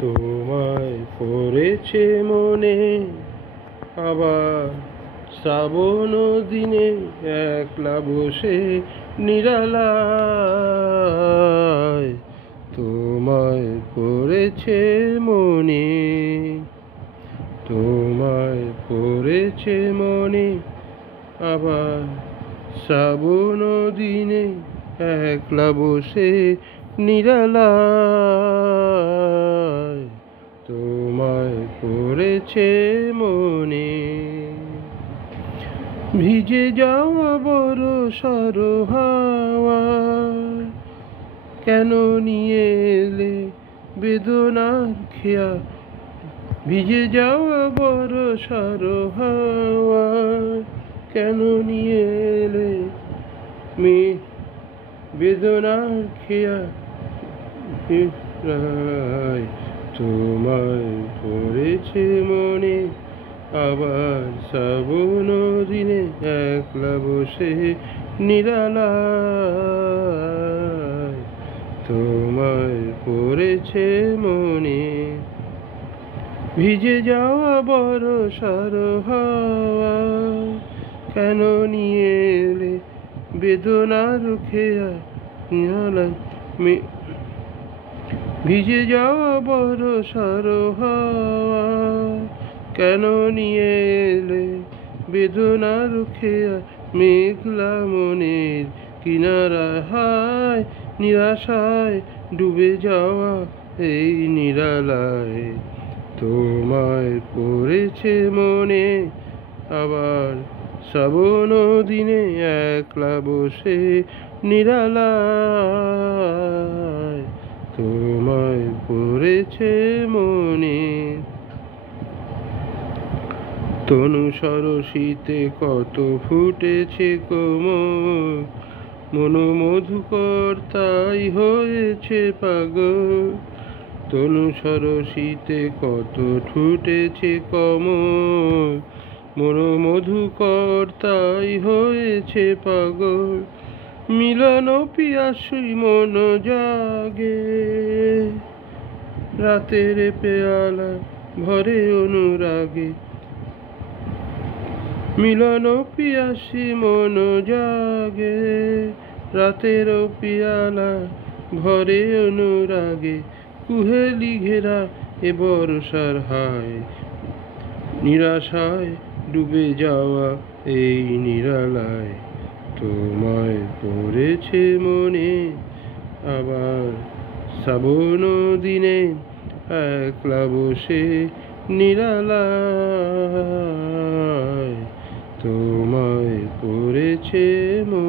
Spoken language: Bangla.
তোমায় পড়েছে মনে আবার শ্রাবণ দিনে একলা বসে নিরালায়। তোমায় পড়েছে মনে, তোমায় পড়েছে মনে আবার শ্রাবণ দিনে একলা বসে নিরালায়। তোমায় পড়েছে মনে। ভিজে যাওয়া বরষার হাওয়া কেন নিয়ে এলে বেদনার খেয়া। ভিজে যাওয়া বরষার হাওয়া কেন নিয়ে এলে বেদনার খেয়া। তোমায় পড়েছে মনে আবার শ্রাবণ দিনে একলা বসে নিরালায়। তোমায় পড়েছে মনে। ভিজে যাওয়া বরষার হাওয়া কেন নিয়ে এলে বেদনার খেয়া। ভিজে যাওয়া বরষার হাওয়া কেন নিয়ে এলে বেদনার খেয়া। মেঘলা মনের কিনারা হায় নিরাশায় ডুবে যাওয়া এই নিরালায়। তোমায় পড়েছে মনে আবার শ্রাবণ দিনে একলা বসে নিরালায়। তোমায় পড়েছে মনে। তনু সরসীতে কত ফুটেছে কোমল, মনোমধুকর তাই হয়েছে পাগল। তনু সরসীতে কত ফুটেছে কমল, মনোমধুকর তাই হয়েছে পাগল। মিলন পিয়াসী মন জাগে রাতের পেয়ালা ভরে অনুরাগে। মিলন পিয়াসী মন জাগে রাতের পিয়ালা ভরে অনুরাগে। কুহেলি ঘেরা এ বর্ষার হায় নিরাশায় ডুবে যাওয়া এই নিরালায়। তোমায় পড়েছে মনে আবার শ্রাবণ দিনে একলা বসে নিরালায়। তোমায় পড়েছে মনে।